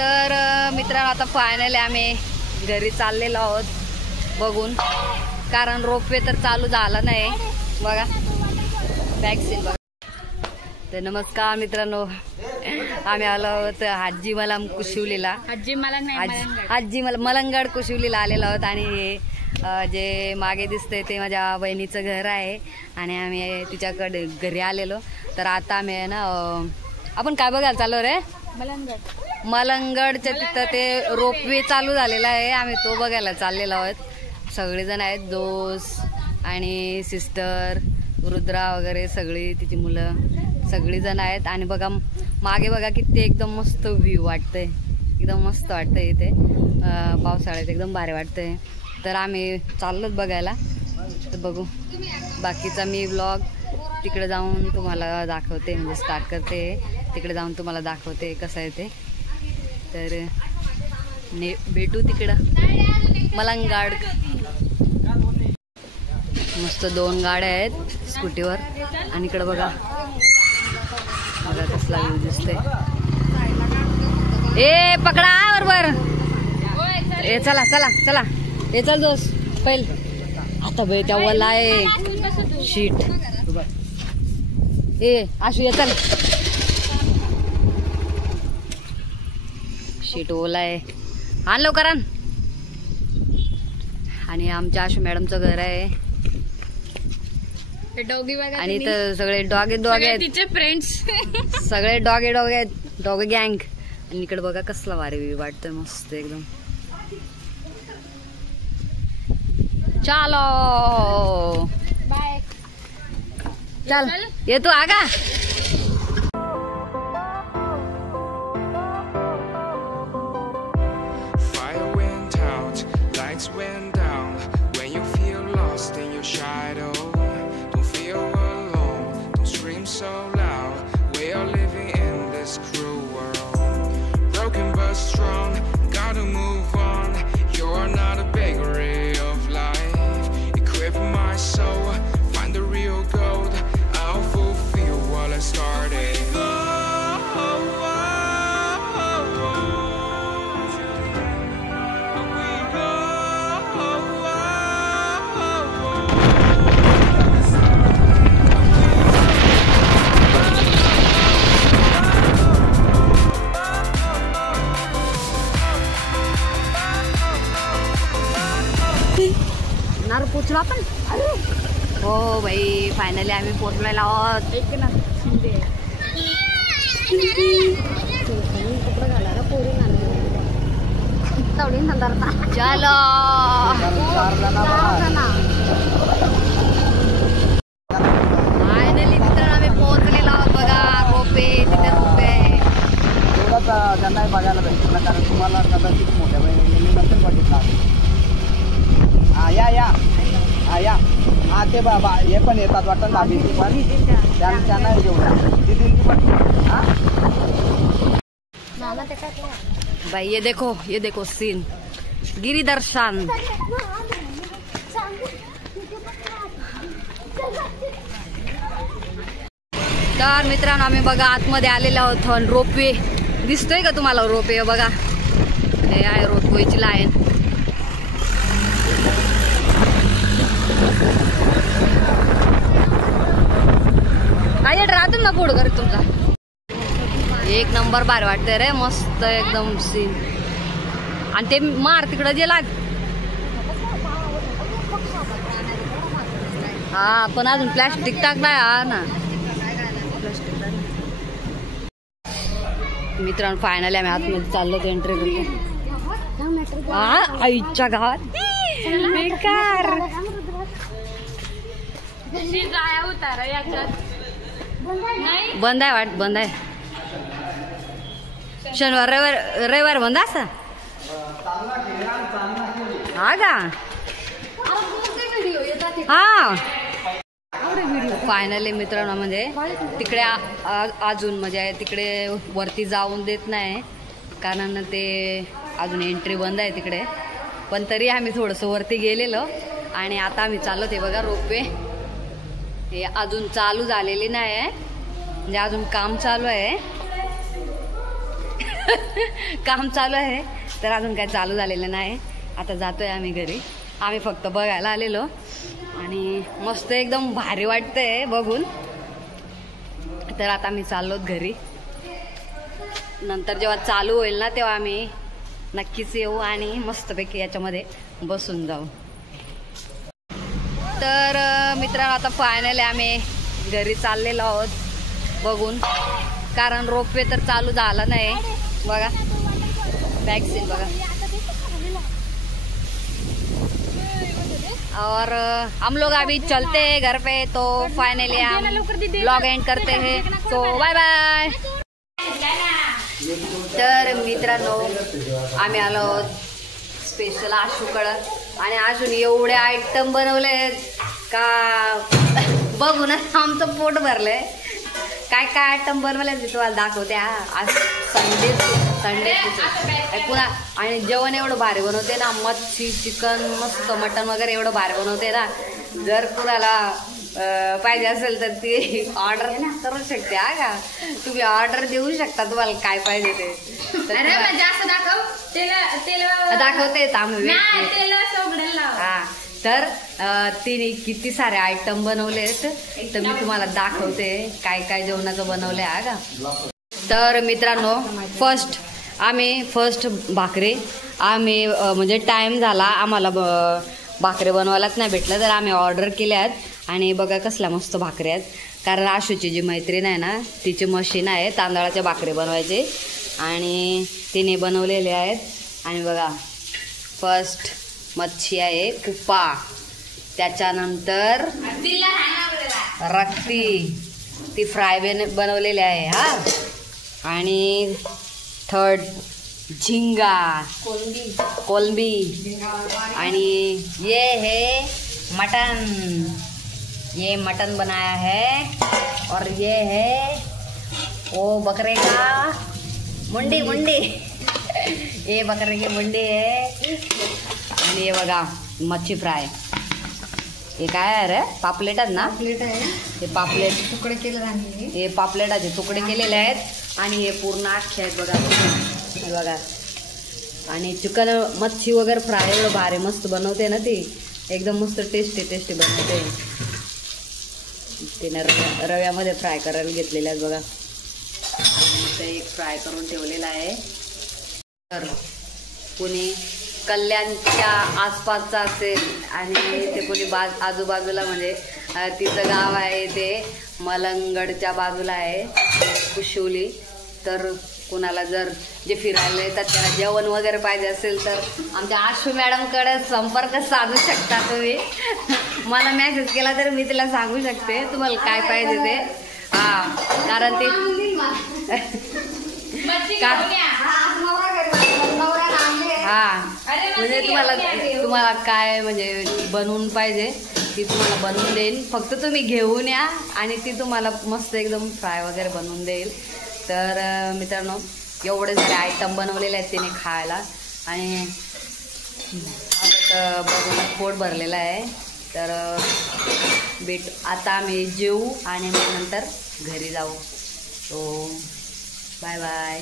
तर मित्रांनो आता फायनली आम्ही घरी चाललेलो आहोत बघून, कारण रोपवे तर चालू झाला नाही बघा, वॅक्सिन बघा. तर नमस्कार मित्रांनो, आम्ही आलो आहोत हाजी मलंग कुशिवलीला, हाजी मलंगड कुशिवलीला आलेलो आहोत. आणि जे मागे दिसतंय ते माझ्या बहिणीचं घर आहे आणि आम्ही तिच्याकडे घरी आलेलो. तर आता आम्ही आहे ना, आपण काय बघायला चाललो रे? मलंगडच्या तिथं ते रोपवे चालू झालेला आहे, आम्ही तो बघायला चाललेलो आहोत. सगळेजण आहेत, दोस्त आणि सिस्टर, रुद्रा वगैरे सगळी तिची मुलं सगळीजण आहेत. आणि बघा मागे बघा किती एकदम मस्त व्ह्यू वाटतंय, एकदम मस्त वाटतंय इथे पावसाळ्यात, एकदम भारी वाटतंय. तर आम्ही चाललोच बघायला. तर बघू बाकीचा मी व्लॉग तिकडे जाऊन तुम्हाला दाखवते, म्हणजे स्टार्ट करते, तिकडे जाऊन तुम्हाला दाखवते कसं आहे ते. तर भेटू तिकडं मलंगड. मस्त 2 गाड्या आहेत स्कूटीवर आणि इकडं बघा कसला व्ह्यू दिसते. ए पकडा बरोबर, ए चला चला चला, ए चल जोस पहिले. आता बाई त्या वल्ला आहे शीट, ए आशू ये चल, शीट ओला आहे, आण लवकर आण. आणि आमच्या आशू मॅडमचं घर आहे आणि इथं सगळे डॉगे आहेत, तिचे फ्रेंड्स सगळे डॉगे आहेत, डॉग गँग. आणि इकडे बघा कसला भारी वाटतंय, मस्त एकदम. चलो बाय, चल येतो आगा. पोचलो आपण. हो भाई फायनली आम्ही पोचलेलो आहोत. चलो फायनली मित्रांनो आम्ही पोहोचलेलो आहोत बघा. रोपे तिथे रोपे आहे, त्यांना बघायला भेटलं, कारण तुम्हाला कदाचित मोठ्या बहिणीने नंतर बघितला. हा या या हा या, हा ते बाबा हे पण येतात वाटतं, दाबीची पण त्यांना घेऊन दिदींची पण. हा भाई ये देखो सीन, गिरी दर्शन. तर मित्रांनो आम्ही बघा आतमध्ये आलेलो आहोत. रोपवे दिसतोय का तुम्हाला? रोपवे बघा, हे आहे रोपवेची लाईन. काय राहतो ना पुढं करत तुमचा. एक नंबर भारी वाटतंय रे, मस्त एकदम सीन. आणि ते मार तिकडं जे लाग, हा पण अजून प्लॅस्टिक टाकलाय. हा ना मित्रांनो फायनली आम्ही आतमध्ये चाललो, एंट्री करतो. हा आईच्या गावात बेकार बंद आहे, वाट बंद आहे. शनिवार रविवार बंद असं. हा का? हा फायनली मित्रांनो म्हणजे तिकडे अजून म्हणजे तिकडे वरती जाऊन देत नाही, कारण ते अजून एंट्री बंद आहे तिकडे. पण तरी आम्ही थोडंसं वरती गेलेलो आणि आता आम्ही चाललो. ते बघा रोपवे हे अजून चालू झालेली नाही आहे, म्हणजे अजून काम चालू आहे. काम चालू आहे, तर अजून काय चालू झालेलं नाही. आता जातोय आम्ही घरी. आम्ही फक्त बघायला आलेलो आणि मस्त एकदम भारी वाटतंय बघून. तर आता आम्ही चाललोत घरी. नंतर जेव्हा चालू होईल ना तेव्हा आम्ही नक्कीच येऊ आणि मस्तपैकी याच्यामध्ये बसून जाऊ. तर मित्रांनो, आता फायनली आम्ही घरी चाललेलो आहोत बघून, कारण रोपवे तर चालू झाला नाही. बघा बॅक सीन बघा. और हम लोग अभी चलते हैं घर पे, तो फाइनली हम ब्लॉग एंड करते हैं. तो बाय बाय. तर मित्रांनो, आम्ही आलो स्पेशल आशूकडं आणि अजून एवढे आयटम बनवले का बघूनच आमचं पोट भरलंय. काय काय आयटम बनवले मी तुम्हाला दाखवते. आज संडे पुन्हा. आणि जेवण एवढं भारी बनवते ना, मच्छी चिकन मस्त मटन वगैरे एवढं भारी बनवते ना. जर कुणाला पाहिजे असेल तर ती ऑर्डर करू शकते. हा का, तुम्ही ऑर्डर देऊ शकता तुम्हाला काय पाहिजे ते. दाखवते हा. तर तिने किती सारे आयटम बनवलेत, तर मी तुम्हाला दाखवते काय काय जेवणाचं बनवलंय. हा का, तर मित्रांनो, फर्स्ट भाकरी आम्ही म्हणजे टाइम झाला आम्हाला भाकरी बनवायलाच नाही भेटलं, तर आम्ही ऑर्डर केल्यात. आणि बघा कसल्या मस्त भाकरी आहेत, कारण आशूची जी मैत्रीण आहे ना, तिची मशीन आहे तांदळाच्या भाकरी बनवायची आणि तिने बनवलेले आहेत. आणि बघा, फर्स्ट मच्छी आहे कुप्पा, त्याच्यानंतर रक्ती, ती फ्राय बनवलेली आहे हा. आणि थर्ड झिंगा कोलंबी. आणि ये है मटन बनाया है. और ये है वो बकरे का मुंडी ये बकरे की मुंडी है. आणि हे बघा मच्छी फ्राय. हे काय आहे रे, पापलेट आहेत ना, हे पापलेट तुकडे केले, हे पापलेटाचे तुकडे केलेले आहेत. आणि हे पूर्ण अख्खे आहेत बघा. आणि चिकन मच्छी वगैरे फ्राय एवढं भारी मस्त बनवते ना ती, एकदम मस्त टेस्टी बनवते. तिने रव्यामध्ये फ्राय करायला घेतलेले आहेत बघा. ते एक फ्राय करून ठेवलेला आहे. तर कोणी कल्याणच्या आसपासचा असेल आणि ते कोणी आजूबाजूला, म्हणजे तिचं गाव आहे ते मलंगडच्या बाजूला आहे, कुशिवली. तर कुणाला जर जे फिरायला येतात त्याला जेवण वगैरे पाहिजे असेल तर आमच्या आशू मॅडमकडे संपर्क साधू शकता तुम्ही. मला मेसेज केला तर मी तिला सांगू शकते तुम्हाला काय पाहिजे ते. हा, कारण ती हा म्हणजे तुम्हाला काय म्हणजे बनवून पाहिजे ती तुम्हाला बनवून देईल. फक्त तुम्ही घेऊन या आणि ती तुम्हाला मस्त एकदम फ्राय वगैरे बनवून देईल. तर मित्रांनो, एवढे सारे आयटम बनवलेले आहेत तिने खायला. आणि बघून पोट भरलेलं आहे. तर आता आम्ही जेवू आणि मग नंतर घरी जाऊ. So bye bye.